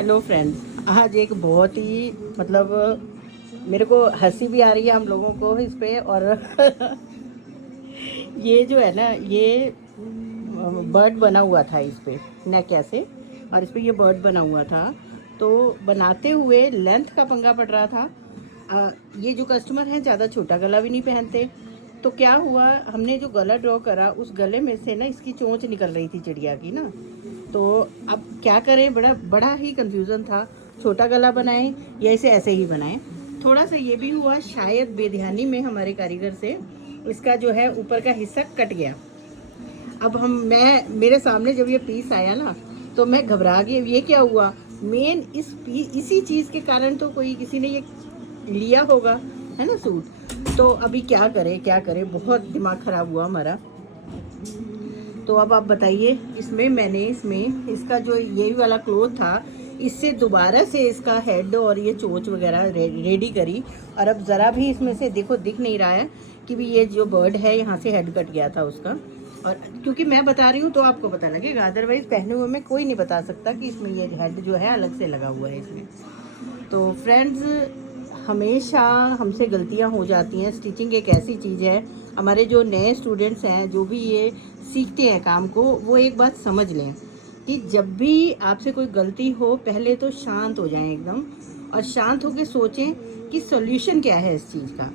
Hello friends, आज एक बहुत ही मेरे को हंसी भी आ रही है हम लोगों को इस पे। और ये जो है ना, ये बर्ड बना हुआ था इस पे नेक ऐसे, और इस पे ये बर्ड बना हुआ था। तो बनाते हुए लेंथ का पंगा पड़ रहा था। ये जो कस्टमर हैं ज़्यादा छोटा गला भी नहीं पहनते। तो क्या हुआ, हमने जो गला ड्रॉ करा उस गले में से ना इसकी चोंच निकल रही थी चिड़िया की ना। तो अब क्या करें, बड़ा बड़ा ही कंफ्यूजन था। छोटा गला बनाएं या इसे ऐसे ही बनाएं। थोड़ा सा ये भी हुआ, शायद बेध्यानी में हमारे कारीगर से इसका जो है ऊपर का हिस्सा कट गया। अब मैं मेरे सामने जब ये पीस आया ना, तो मैं घबरा गई। ये क्या हुआ, मेन इसी चीज़ के कारण तो कोई किसी ने ये लिया होगा, है ना सूट। तो अभी क्या करें, बहुत दिमाग ख़राब हुआ हमारा। तो अब आप बताइए, मैंने इसमें इसका जो ये वाला क्लोथ था, इससे दोबारा से इसका हेड और ये चोंच वगैरह रेडी करी। और अब ज़रा भी इसमें से देखो दिख नहीं रहा है कि भी ये जो बर्ड है यहाँ से हेड कट गया था उसका। और क्योंकि मैं बता रही हूँ तो आपको पता लगेगा, अदरवाइज़ पहने हुए में कोई नहीं बता सकता कि इसमें ये हेड जो है अलग से लगा हुआ है इसमें। तो फ्रेंड्स, हमेशा हमसे गलतियां हो जाती हैं। स्टिचिंग एक ऐसी चीज़ है, हमारे जो नए स्टूडेंट्स हैं जो भी ये सीखते हैं काम को, वो एक बात समझ लें कि जब भी आपसे कोई गलती हो, पहले तो शांत हो जाएं एकदम, और शांत होकर सोचें कि सॉल्यूशन क्या है इस चीज़ का।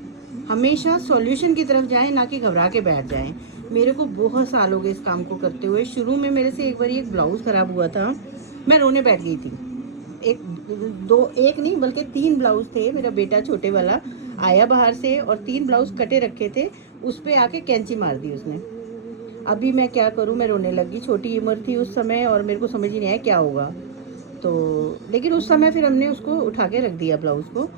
हमेशा सॉल्यूशन की तरफ जाएं, ना कि घबरा के बैठ जाएं। मेरे को बहुत साल हो गए इस काम को करते हुए। शुरू में मेरे से एक बार एक ब्लाउज़ ख़राब हुआ था, मैं रोने बैठ गई थी। एक नहीं बल्कि 3 ब्लाउज थे। मेरा बेटा छोटे वाला आया बाहर से और 3 ब्लाउज कटे रखे थे, उस पर आके कैंची मार दी उसने। अभी मैं क्या करूं, मैं रोने लगी। छोटी उम्र थी उस समय और मेरे को समझ ही नहीं आया क्या होगा। तो लेकिन उस समय फिर हमने उसको उठा के रख दिया ब्लाउज को।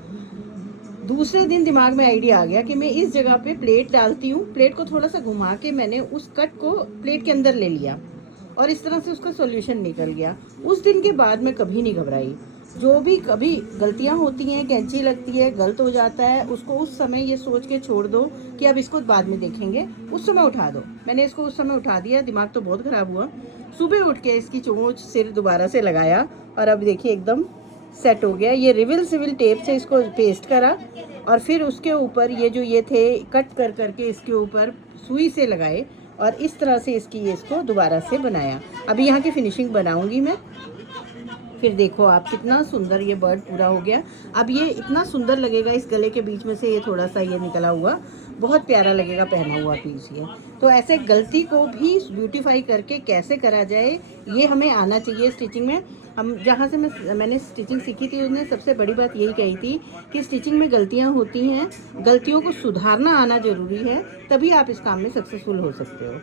दूसरे दिन दिमाग में आइडिया आ गया कि मैं इस जगह पे प्लेट डालती हूँ। प्लेट को थोड़ा सा घुमा के मैंने उस कट को प्लेट के अंदर ले लिया और इस तरह से उसका सॉल्यूशन निकल गया। उस दिन के बाद मैं कभी नहीं घबराई। जो भी कभी गलतियां होती हैं, कैंची लगती है, गलत हो जाता है, उसको उस समय ये सोच के छोड़ दो कि अब इसको बाद में देखेंगे, उस समय उठा दो। मैंने इसको उस समय उठा दिया, दिमाग तो बहुत ख़राब हुआ। सुबह उठ के इसकी चोंच सिर दोबारा से लगाया और अब देखिए एकदम सेट हो गया। ये रिविल सिविल टेप से इसको पेस्ट करा और फिर उसके ऊपर ये जो ये थे कट कर करके इसके ऊपर सुई से लगाए और इस तरह से इसको दोबारा से बनाया। अभी यहाँ की फिनिशिंग बनाऊंगी मैं। फिर देखो आप, कितना सुंदर ये बर्ड पूरा हो गया। अब ये इतना सुंदर लगेगा, इस गले के बीच में से ये थोड़ा सा ये निकला हुआ बहुत प्यारा लगेगा पहना हुआ पीस ये। तो ऐसे गलती को भी ब्यूटीफाई करके कैसे करा जाए, ये हमें आना चाहिए स्टिचिंग में। हम जहाँ से मैंने स्टिचिंग सीखी थी, उसने सबसे बड़ी बात यही कही थी कि स्टिचिंग में गलतियाँ होती हैं, गलतियों को सुधारना आना ज़रूरी है, तभी आप इस काम में सक्सेसफुल हो सकते हो।